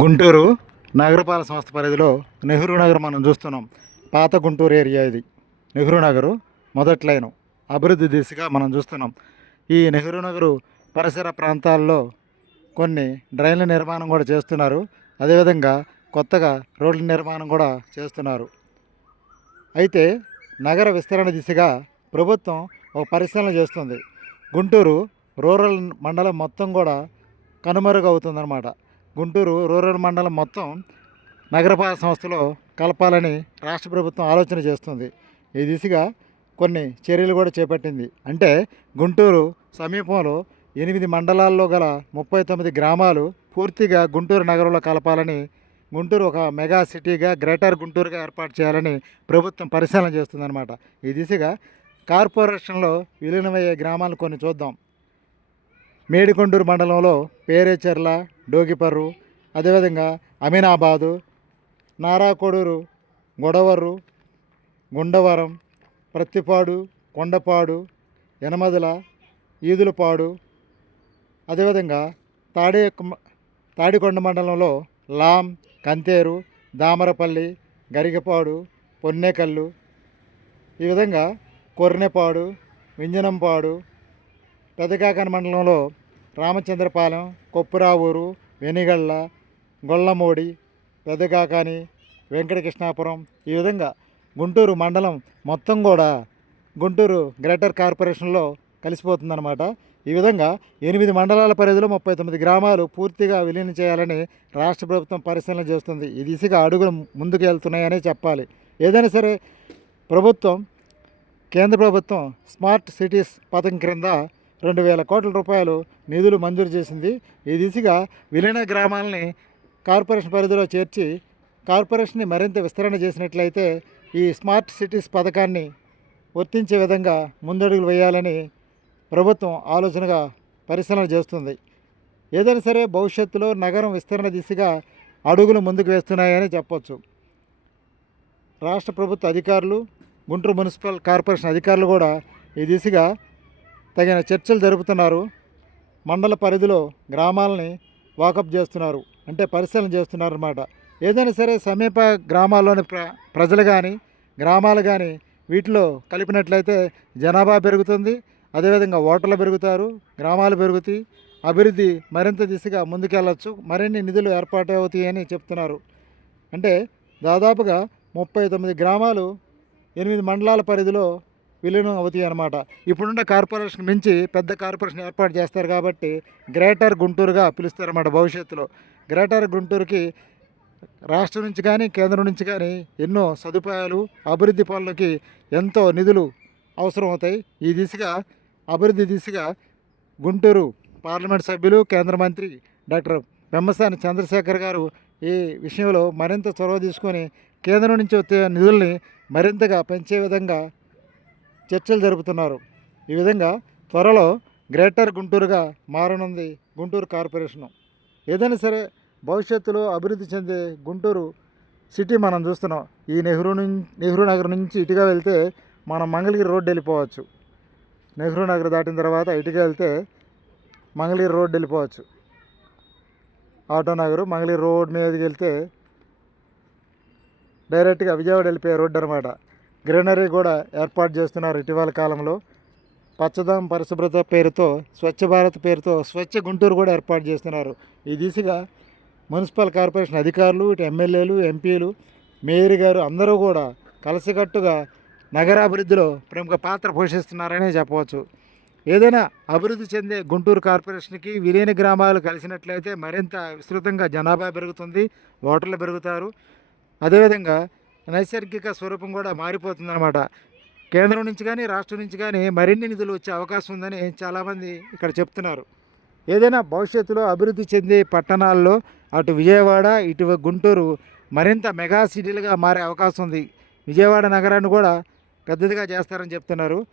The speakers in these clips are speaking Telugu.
గుంటూరు నగరపాలక సంస్థ పరిధిలో నెహ్రూ నగర్ మనం చూస్తున్నాం. పాత గుంటూరు ఏరియా ఇది. నెహ్రూ నగరు మొదటి లైను. అభివృద్ధి దిశగా మనం చూస్తున్నాం. ఈ నెహ్రూ నగరు పరిసర ప్రాంతాల్లో కొన్ని డ్రైన్ల నిర్మాణం కూడా చేస్తున్నారు. అదేవిధంగా కొత్తగా రోడ్ల నిర్మాణం కూడా చేస్తున్నారు. అయితే నగర విస్తరణ దిశగా ప్రభుత్వం ఒక పరిశీలన చేస్తుంది. గుంటూరు రూరల్ మండలం మొత్తం కూడా కనుమరుగవుతుందన్నమాట. గుంటూరు రూరల్ మండలం మొత్తం నగరపాలక సంస్థలో కలపాలని రాష్ట్ర ప్రభుత్వం ఆలోచన చేస్తుంది. ఈ దిశగా కొన్ని చర్యలు కూడా చేపట్టింది. అంటే గుంటూరు సమీపంలో ఎనిమిది మండలాల్లో గల ముప్పై తొమ్మిది గ్రామాలు పూర్తిగా గుంటూరు నగరంలో కలపాలని గుంటూరు ఒక మెగా సిటీగా గ్రేటర్ గుంటూరుగా ఏర్పాటు చేయాలని ప్రభుత్వం పరిశీలన చేస్తుందన్నమాట. ఈ దిశగా కార్పొరేషన్లో విలీనమయ్యే గ్రామాలు కొన్ని చూద్దాం. మేడికొండూరు మండలంలో పేరేచెర్ల డోగిపర్రు అదేవిధంగా అమీనాబాదు నారాకొడూరు గొడవర్రు గుండవరం ప్రత్తిపాడు కొండపాడు యనమదల ఈదులపాడు అదేవిధంగా తాడే తాడికొండ మండలంలో లాం కంతేరు దామరపల్లి గరిగపాడు పొన్నేకల్లు ఈ విధంగా కొర్నెపాడు వింజనంపాడు పెదకాకన మండలంలో రామచంద్రపాలెం కొప్పురావూరు వెనిగళ్ళ గొల్లమూడి పెదకాకాని వెంకటకృష్ణాపురం ఈ విధంగా గుంటూరు మండలం మొత్తం కూడా గుంటూరు గ్రేటర్ కార్పొరేషన్లో కలిసిపోతుందన్నమాట. ఈ విధంగా ఎనిమిది మండలాల పరిధిలో ముప్పై తొమ్మిది గ్రామాలు పూర్తిగా విలీనం చేయాలని రాష్ట్ర ప్రభుత్వం పరిశీలన చేస్తుంది. ఈ దిశగా అడుగులు ముందుకు వెళ్తున్నాయనే చెప్పాలి. ఏదైనా సరే ప్రభుత్వం కేంద్ర ప్రభుత్వం స్మార్ట్ సిటీస్ పథకం క్రింద రెండు వేల కోట్ల రూపాయలు నిధులు మంజూరు చేసింది. ఈ దిశగా విలీన గ్రామాలని కార్పొరేషన్ పరిధిలో చేర్చి కార్పొరేషన్ని మరింత విస్తరణ చేసినట్లయితే ఈ స్మార్ట్ సిటీస్ పథకాన్ని వర్తించే విధంగా ముందడుగులు వేయాలని ప్రభుత్వం ఆలోచనగా పరిశీలన చేస్తుంది. ఏదైనా సరే భవిష్యత్తులో నగరం విస్తరణ దిశగా అడుగులు ముందుకు వేస్తున్నాయని చెప్పొచ్చు. రాష్ట్ర ప్రభుత్వ అధికారులు గుంటూరు మున్సిపల్ కార్పొరేషన్ అధికారులు కూడా ఈ దిశగా తగిన చర్చలు జరుపుతున్నారు. మండల పరిధిలో గ్రామాలని వాకప్ చేస్తున్నారు. అంటే పరిశీలన చేస్తున్నారు అన్నమాట ఏదైనా సరే సమీప గ్రామాల్లోని ప్ర ప్రజలు కానీ గ్రామాలు కానీ వీటిలో కలిపినట్లయితే జనాభా పెరుగుతుంది. అదేవిధంగా ఓటర్లు పెరుగుతారు గ్రామాలు పెరుగుతాయి. అభివృద్ధి మరింత దిశగా ముందుకెళ్ళచ్చు. మరిన్ని నిధులు ఏర్పాటు అవుతాయని అని చెప్తున్నారు. అంటే దాదాపుగా ముప్పై తొమ్మిది గ్రామాలు ఎనిమిది మండలాల పరిధిలో విలీనం అవుతాయి అన్నమాట. ఇప్పుడున్న కార్పొరేషన్ మించి పెద్ద కార్పొరేషన్ ఏర్పాటు చేస్తారు కాబట్టి గ్రేటర్ గుంటూరుగా పిలుస్తారన్నమాట భవిష్యత్తులో. గ్రేటర్ గుంటూరుకి రాష్ట్రం నుంచి కానీ కేంద్రం నుంచి కానీ ఎన్నో సదుపాయాలు అభివృద్ధి పనులకి ఎంతో నిధులు అవసరం అవుతాయి. ఈ దిశగా అభివృద్ధి దిశగా గుంటూరు పార్లమెంట్ సభ్యులు కేంద్ర మంత్రి డాక్టర్ పెమ్మసాని చంద్రశేఖర్ గారు ఈ విషయంలో మరింత చొరవ తీసుకొని కేంద్రం నుంచి వచ్చే నిధుల్ని మరింతగా పెంచే విధంగా చర్చలు జరుపుతున్నారు. ఈ విధంగా త్వరలో గ్రేటర్ గుంటూరుగా మారనుంది గుంటూరు కార్పొరేషను. ఏదైనా సరే భవిష్యత్తులో అభివృద్ధి చెందే గుంటూరు సిటీ మనం చూస్తున్నాం. ఈ నెహ్రూ నుంచి నెహ్రూ నగర్ నుంచి ఇటుగా వెళ్తే మనం మంగళగిరి రోడ్డు వెళ్ళిపోవచ్చు. నెహ్రూ నగర్ దాటిన తర్వాత ఇటుగా వెళ్తే మంగళగిరి రోడ్డు వెళ్ళిపోవచ్చు. ఆటో నగరు మంగళగిరి రోడ్ మీదకి వెళ్తే డైరెక్ట్గా విజయవాడ వెళ్ళిపోయే రోడ్డు అనమాట గ్రీనరీ కూడా ఏర్పాటు చేస్తున్నారు ఇటీవల కాలంలో. పచ్చదనం పరిశుభ్రత పేరుతో స్వచ్ఛ భారత్ పేరుతో స్వచ్ఛ గుంటూరు కూడా ఏర్పాటు చేస్తున్నారు. ఈ దిశగా మున్సిపల్ కార్పొరేషన్ అధికారులు ఇటు ఎమ్మెల్యేలు ఎంపీలు మేయర్ గారు అందరూ కూడా కలిసికట్టుగా నగరాభివృద్ధిలో ప్రముఖ పాత్ర పోషిస్తున్నారనే చెప్పవచ్చు. ఏదైనా అభివృద్ధి చెందే గుంటూరు కార్పొరేషన్కి విలీన గ్రామాలు కలిసినట్లయితే మరింత విస్తృతంగా జనాభా పెరుగుతుంది ఓటర్లు పెరుగుతారు. అదేవిధంగా నైసర్గిక స్వరూపం కూడా మారిపోతుందన్నమాట. కేంద్రం నుంచి కానీ రాష్ట్రం నుంచి కానీ మరిన్ని నిధులు వచ్చే అవకాశం ఉందని చాలామంది ఇక్కడ చెప్తున్నారు. ఏదైనా భవిష్యత్తులో అభివృద్ధి చెందే పట్టణాల్లో అటు విజయవాడ ఇటు గుంటూరు మరింత మెగా సిటీలుగా మారే అవకాశం ఉంది. విజయవాడ నగరాన్ని కూడా పెద్దదిగా చేస్తారని చెప్తున్నారు.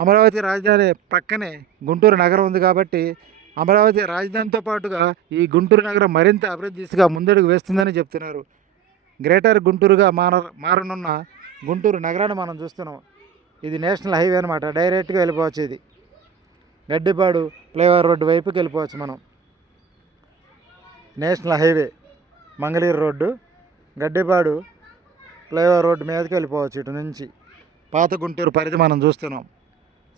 అమరావతి రాజధాని పక్కనే గుంటూరు నగరం ఉంది కాబట్టి అమరావతి రాజధానితో పాటుగా ఈ గుంటూరు నగరం మరింత అభివృద్ధి దిశగా ముందడుగు వేస్తుందని చెప్తున్నారు. గ్రేటర్ గుంటూరుగా మార మారనున్న గుంటూరు నగరాన్ని మనం చూస్తున్నాం. ఇది నేషనల్ హైవే అనమాట డైరెక్ట్గా వెళ్ళిపోవచ్చు ఇది గడ్డిపాడు ఫ్లైఓవర్ రోడ్డు వైపుకి వెళ్ళిపోవచ్చు మనం. National highway Mangalagiri road Gaddipadu flyover road మీదకి వెళ్ళిపోవచ్చు ఇటు నుంచి. పాత గుంటూరు పరిధి మనం చూస్తున్నాం.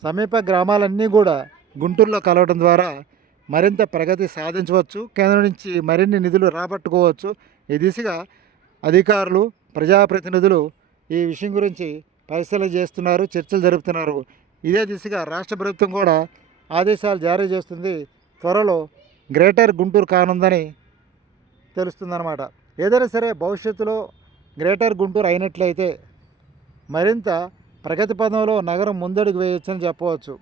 సమీప గ్రామాలన్నీ కూడా గుంటూరులో కలవడం ద్వారా మరింత ప్రగతి సాధించవచ్చు. కేంద్రం నుంచి మరిన్ని నిధులు రాబట్టుకోవచ్చు. ఈ దిశగా అధికారులు ప్రజాప్రతినిధులు ఈ విషయం గురించి పరిశీలన చేస్తున్నారు చర్చలు జరుపుతున్నారు. ఇదే దిశగా రాష్ట్ర ప్రభుత్వం కూడా ఆదేశాలు జారీ చేస్తుంది. త్వరలో గ్రేటర్ గుంటూరు కానుందని తెలుస్తుందన్నమాట. ఏదైనా సరే భవిష్యత్తులో గ్రేటర్ గుంటూరు అయినట్లయితే మరింత ప్రగతి పదంలో నగరం ముందడుగు వేయొచ్చని చెప్పవచ్చు.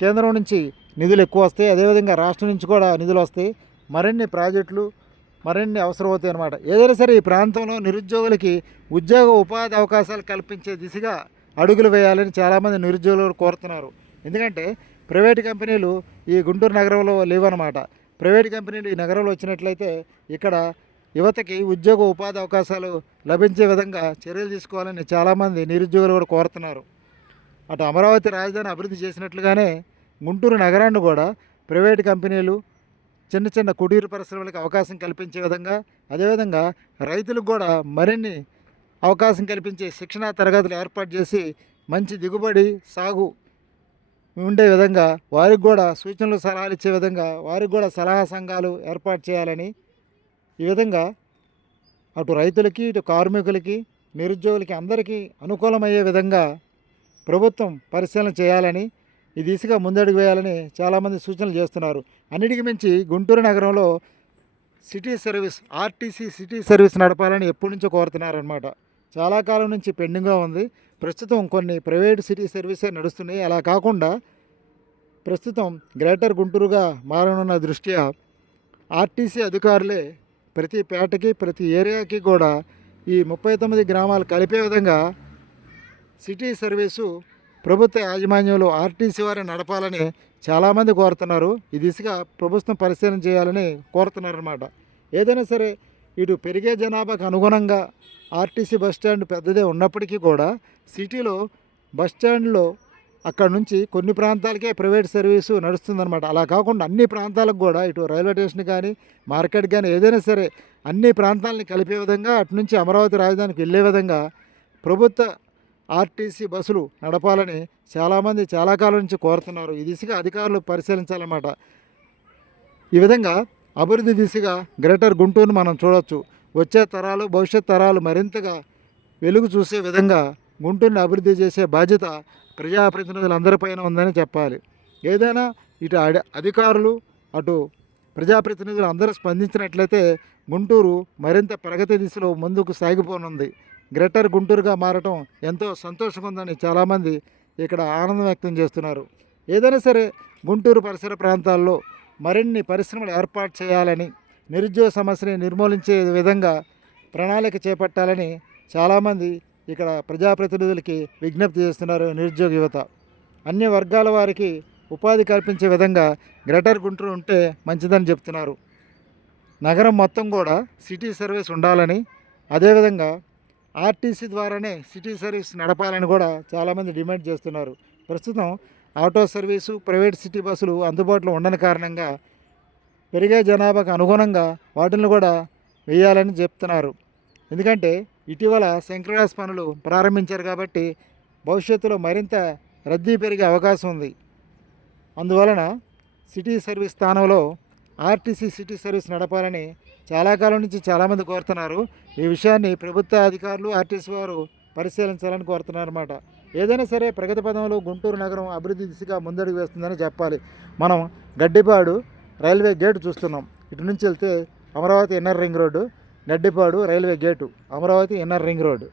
కేంద్రం నుంచి నిధులు ఎక్కువ వస్తాయి. అదేవిధంగా రాష్ట్రం నుంచి కూడా నిధులు వస్తాయి. మరిన్ని ప్రాజెక్టులు మరిన్ని అవసరం అవుతాయి అన్నమాట. ఏదైనా సరే ఈ ప్రాంతంలో నిరుద్యోగులకి ఉద్యోగ ఉపాధి అవకాశాలు కల్పించే దిశగా అడుగులు వేయాలని చాలామంది నిరుద్యోగులు కోరుతున్నారు. ఎందుకంటే ప్రైవేట్ కంపెనీలు ఈ గుంటూరు నగరంలో లేవన్నమాట. ప్రైవేట్ కంపెనీలు ఈ నగరంలో వచ్చినట్లయితే ఇక్కడ యువతకి ఉద్యోగ ఉపాధి అవకాశాలు లభించే విధంగా చర్యలు తీసుకోవాలని చాలామంది నిరుద్యోగులు కూడా కోరుతున్నారు. అటు అమరావతి రాజధాని అభివృద్ధి చేసినట్లుగానే గుంటూరు నగరాన్ని కూడా ప్రైవేట్ కంపెనీలు చిన్న చిన్న కుటీర పరిశ్రమలకు అవకాశం కల్పించే విధంగా అదేవిధంగా రైతులకు కూడా మరిన్ని అవకాశం కల్పించే శిక్షణా తరగతులు ఏర్పాటు చేసి మంచి దిగుబడి సాగు ఉండే విధంగా వారికి కూడా సూచనలు సలహాలు ఇచ్చే విధంగా వారికి కూడా సలహా సంఘాలు ఏర్పాటు చేయాలని ఈ విధంగా అటు రైతులకి ఇటు కార్మికులకి నిరుద్యోగులకి అందరికీ అనుకూలమయ్యే విధంగా ప్రభుత్వం పరిశీలన చేయాలని ఈ దిశగా ముందడుగు వేయాలని చాలామంది సూచనలు చేస్తున్నారు. అన్నిటికీ మించి గుంటూరు నగరంలో city service RTC city service నడపాలని ఎప్పటి నుంచో కోరుతున్నారనమాట చాలా కాలం నుంచి పెండింగ్గా ఉంది. ప్రస్తుతం కొన్ని ప్రైవేట్ సిటీ సర్వీసే నడుస్తున్నాయి. అలా కాకుండా ప్రస్తుతం గ్రేటర్ గుంటూరుగా మారనున్న దృష్ట్యా ఆర్టీసీ అధికారులే ప్రతి పేటకి ప్రతి ఏరియాకి కూడా ఈ ముప్పై తొమ్మిది గ్రామాలు కలిపే విధంగా సిటీ సర్వీసు ప్రభుత్వ యాజమాన్యంలో ఆర్టీసీ వారిని నడపాలని చాలామంది కోరుతున్నారు. ఈ దిశగా ప్రభుత్వం పరిశీలన చేయాలని కోరుతున్నారు అనమాట ఏదైనా సరే ఇటు పెరిగే జనాభాకు అనుగుణంగా ఆర్టీసీ బస్ స్టాండ్ పెద్దదే ఉన్నప్పటికీ కూడా సిటీలో బస్ స్టాండ్లో అక్కడ నుంచి కొన్ని ప్రాంతాలకే ప్రైవేట్ సర్వీసు నడుస్తుందన్నమాట. అలా కాకుండా అన్ని ప్రాంతాలకు కూడా ఇటు రైల్వే స్టేషన్ కానీ మార్కెట్ కానీ ఏదైనా సరే అన్ని ప్రాంతాలని కలిపే విధంగా అటు నుంచి అమరావతి రాజధానికి వెళ్ళే విధంగా ప్రభుత్వ ఆర్టీసీ బస్సులు నడపాలని చాలామంది చాలా కాలం నుంచి కోరుతున్నారు. ఈ దిశగా అధికారులు పరిశీలించాలన్నమాట. ఈ విధంగా అభివృద్ధి దిశగా గ్రేటర్ గుంటూరును మనం చూడవచ్చు వచ్చే తరాలు భవిష్యత్ తరాలు మరింతగా వెలుగు చూసే విధంగా గుంటూరుని అభివృద్ధి చేసే బాధ్యత ప్రజాప్రతినిధులందరిపైన ఉందని చెప్పాలి. ఏదైనా ఇటు అధికారులు అటు ప్రజాప్రతినిధులు అందరూ స్పందించినట్లయితే గుంటూరు మరింత ప్రగతి దిశలో ముందుకు సాగిపోనుంది. గ్రేటర్ గుంటూరుగా మారటం ఎంతో సంతోషంగా ఉందని చాలామంది ఇక్కడ ఆనందం వ్యక్తం చేస్తున్నారు. ఏదైనా సరే గుంటూరు పరిసర ప్రాంతాల్లో మరిన్ని పరిశ్రమలు ఏర్పాటు చేయాలని నిరుద్యోగ సమస్యని నిర్మూలించే విధంగా ప్రణాళిక చేపట్టాలని చాలామంది ఇక్కడ ప్రజాప్రతినిధులకి విజ్ఞప్తి చేస్తున్నారు నిరుద్యోగ యువత. అన్ని వర్గాల వారికి ఉపాధి కల్పించే విధంగా గ్రేటర్ గుంటూరు ఉంటే మంచిదని చెప్తున్నారు. నగరం మొత్తం కూడా సిటీ సర్వీస్ ఉండాలని అదేవిధంగా ఆర్టీసీ ద్వారానే సిటీ సర్వీస్ నడపాలని కూడా చాలామంది డిమాండ్ చేస్తున్నారు. ప్రస్తుతం ఆటో సర్వీసు ప్రైవేట్ సిటీ బస్సులు అందుబాటులో ఉండని కారణంగా పెరిగే జనాభాకు అనుగుణంగా వాటిని కూడా వేయాలని చెప్తున్నారు. ఎందుకంటే ఇటీవల శంకరాస్ పనులు ప్రారంభించారు కాబట్టి భవిష్యత్తులో మరింత రద్దీ పెరిగే అవకాశం ఉంది. అందువలన సిటీ సర్వీస్ స్థానంలో ఆర్టీసీ సిటీ సర్వీస్ నడపాలని చాలా కాలం నుంచి చాలామంది కోరుతున్నారు. ఈ విషయాన్ని ప్రభుత్వ అధికారులు ఆర్టీసీ వారు పరిశీలించాలని కోరుతున్నారన్నమాట. ఏదైనా సరే ప్రగతి పదంలో గుంటూరు నగరం అభివృద్ధి దిశగా ముందడుగు వేస్తుందని చెప్పాలి. మనం గడ్డిపాడు రైల్వే గేటు చూస్తున్నాం. ఇటు నుంచి వెళ్తే Amaravati inner ring road Gaddipadu railway gate Amaravati inner ring road.